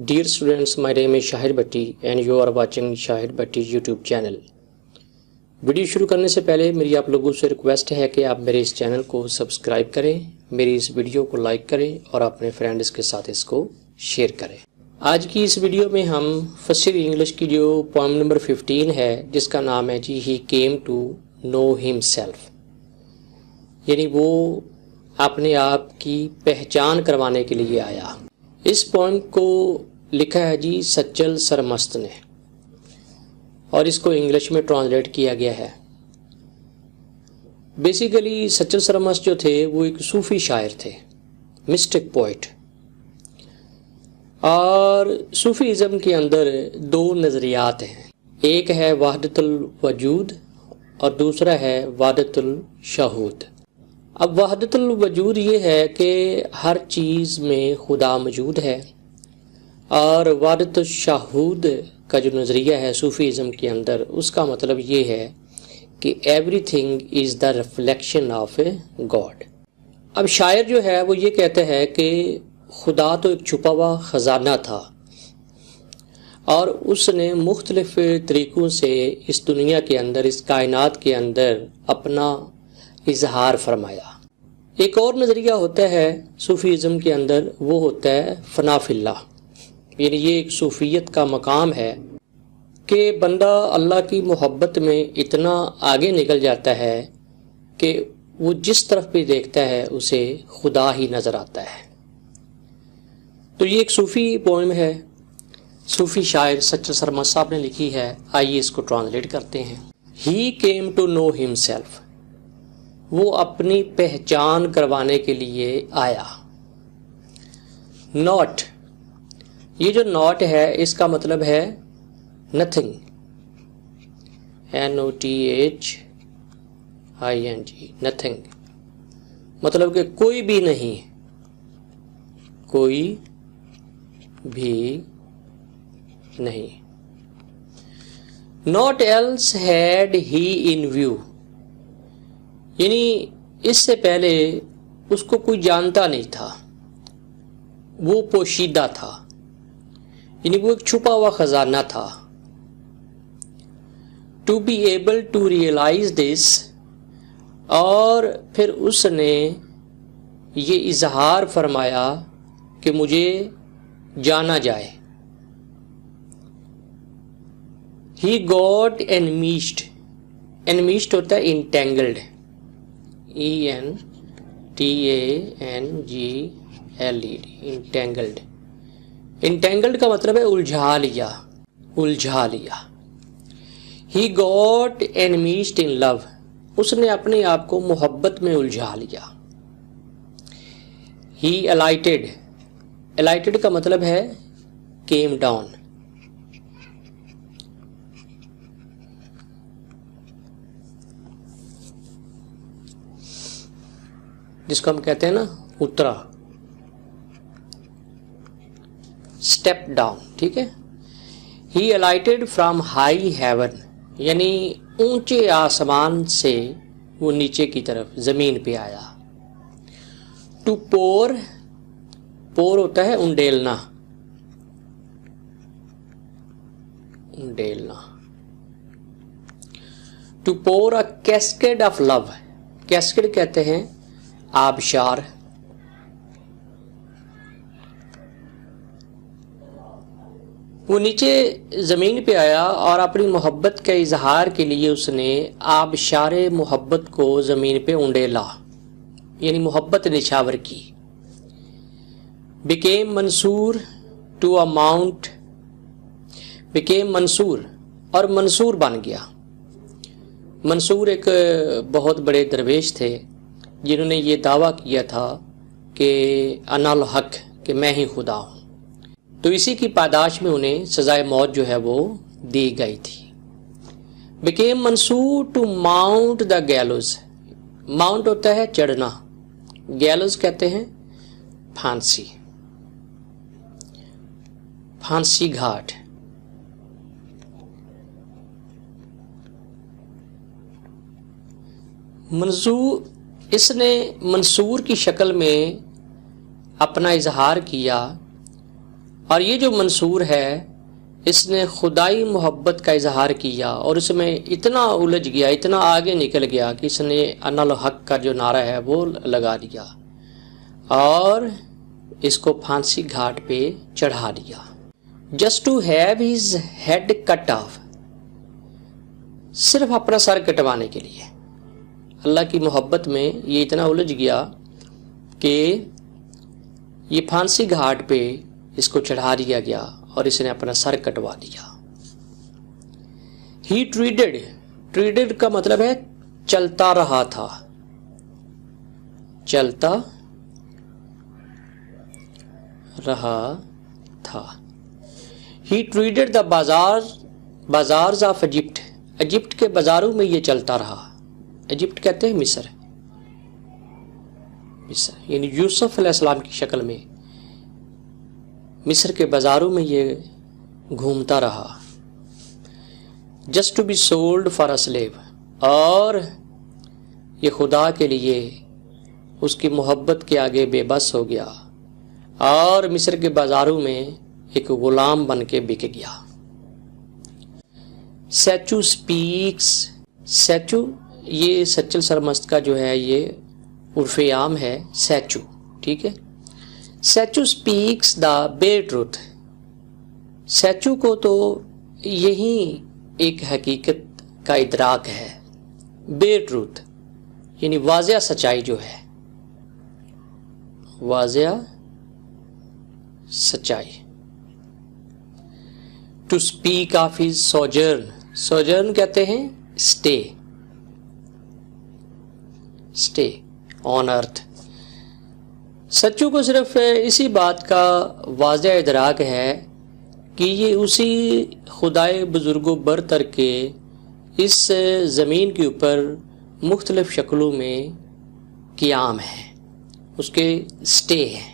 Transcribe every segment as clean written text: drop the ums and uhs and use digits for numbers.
Dear students, my name is Shahid Bhatti and you are watching Shahid Bhatti YouTube channel. Video शुरू करने से पहले मेरी आप लोगों से रिक्वेस्ट है कि आप मेरे इस चैनल को सब्सक्राइब करें, मेरी इस वीडियो को लाइक करें और अपने फ्रेंड्स के साथ इसको शेयर करें। आज की इस वीडियो में हम फर्स्ट ईयर इंग्लिश की जो पोएम नंबर 15 है जिसका नाम है जी ही केम टू नो हिमसेल्फ, यानी वो अपने आप की पहचान करवाने के लिए आया। इस पोएम को लिखा है जी सच्चल सरमस्त ने और इसको इंग्लिश में ट्रांसलेट किया गया है। बेसिकली सच्चल सरमस्त जो थे वो एक सूफी शायर थे, मिस्टिक पोइट। और सूफीज़म के अंदर दो नज़रियात हैं, एक है वहदतुल वजूद और दूसरा है वहदतुल शहूद। अब वहदतुल वजूद ये है कि हर चीज़ में खुदा मौजूद है, और वहदतुल शहूद का जो नज़रिया है सूफीज़म के अंदर, उसका मतलब ये है कि everything is the reflection of God. अब शायर जो है वो ये कहता है कि खुदा तो एक छुपा हुआ ख़जाना था और उसने मुख्तलिफ तरीक़ों से इस दुनिया के अंदर, इस कायनात के अंदर अपना इजहार फरमाया। एक और नज़रिया होता है सूफीज़म के अंदर, वो होता है फ़ना फ़िल्लाह, यानी ये एक सूफियत का मकाम है कि बंदा अल्लाह की मोहब्बत में इतना आगे निकल जाता है कि वो जिस तरफ भी देखता है उसे खुदा ही नज़र आता है। तो ये एक सूफ़ी पोएम है, सूफ़ी शायर सच्चल सरमस्त साहब ने लिखी है। आइए इसको ट्रांसलेट करते हैं। ही केम टू नो हिमसेल्फ, वो अपनी पहचान करवाने के लिए आया। नॉट, ये जो नॉट है इसका मतलब है नथिंग, NOTHING, नथिंग, मतलब कि कोई भी नहीं, कोई भी नहीं। Not else had he in view, यानी इससे पहले उसको कोई जानता नहीं था, वो पोशीदा था, यानी वो एक छुपा हुआ खजाना था। To be able to realise this, और फिर उसने ये इजहार फरमाया कि मुझे जाना जाए। ही गॉट एनमिश्ड, एनमिश्ड होता है इंटेंगल्ड, ENTANGLED, इंटेंगल्ड। इंटेंगल्ड का मतलब है उलझा लिया, उलझा लिया। ही गॉट एनमिश्ड इन लव, उसने अपने आप को मोहब्बत में उलझा लिया। ही अलाइटेड, अलाइटेड का मतलब है केम डाउन। जिसको हम कहते हैं ना उतरा, स्टेप डाउन, ठीक है। ही अलाइटेड फ्रॉम हाई हेवन, यानी ऊंचे आसमान से वो नीचे की तरफ ज़मीन पे आया। टू पोर, पोर होता है उंडेलना, उंडेलना। To pour a cascade of love, cascade कहते हैं आबशार। वो नीचे ज़मीन पे आया और अपनी मोहब्बत के इजहार के लिए उसने आबशारे मोहब्बत को ज़मीन पे उंडेला, यानी मोहब्बत निछावर की। Became Mansoor to a mount, became Mansoor, और मंसूर बन गया। मंसूर एक बहुत बड़े दरवेश थे जिन्होंने ये दावा किया था कि अनल हक, कि मैं ही खुदा हूँ। तो इसी की पादाश में उन्हें सजाए मौत जो है वो दी गई थी। Became Mansoor to mount the gallows, mount होता है चढ़ना, गैलोज कहते हैं फांसी, फांसी घाट। मंसूर, इसने मंसूर की शक्ल में अपना इजहार किया اور یہ جو منصور ہے اس نے خدائی محبت کا اظہار کیا اور اس میں اتنا الجھ گیا، اتنا آگے نکل گیا کہ اس نے انا الحق کا جو نعرہ ہے وہ لگا دیا اور اس کو پھانسی گھاٹ پہ چڑھا دیا. Just to have his head cut off, صرف اپنا سر کٹوانے کے لیے. اللہ کی محبت میں یہ اتنا الجھ گیا کہ یہ پھانسی گھاٹ پہ اس کو چڑھا دیا گیا اور اس نے اپنا سر کٹوا دیا. ہی ٹریڈڈ کا مطلب ہے چلتا رہا تھا، چلتا رہا تھا. He traded the bazaars of Egypt, Egypt کے بازاروں میں یہ چلتا رہا. ایجپٹ کہتے ہیں مصر، یعنی یوسف علیہ السلام کی شکل میں مصر کے بازاروں میں یہ گھومتا رہا. Just to be sold for a slave, اور یہ خدا کے لیے اس کی محبت کے آگے بے بس ہو گیا اور مصر کے بازاروں میں ایک غلام بن کے بک گیا. سیچو اسپیکس، سیچو یہ سچل سرمست کا جو ہے یہ عرف عام ہے سیچو، ٹھیک ہے. سیچو اسپیکس دا بے ٹروتھ، سیچو کو تو یہی ایک حقیقت کا ادراک ہے. بے ٹروتھ یعنی واضح سچائی جو ہے، واضح سچائی. ٹو اسپیک آف ہز سوجرن، سوجرن کہتے ہیں اسٹے، اسٹے آن ارتھ. سچو کو صرف اسی بات کا واضح ادراک ہے کہ یہ اسی خدائے بزرگ و برتر کے اس زمین کے اوپر مختلف شکلوں میں قیام ہے، اس کے اسٹے ہے.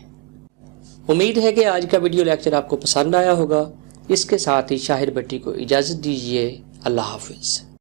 امید ہے کہ آج کا ویڈیو لیکچر آپ کو پسند آیا ہوگا. اس کے ساتھ ہی شاہر بٹی کو اجازت دیجیے. اللہ حافظ.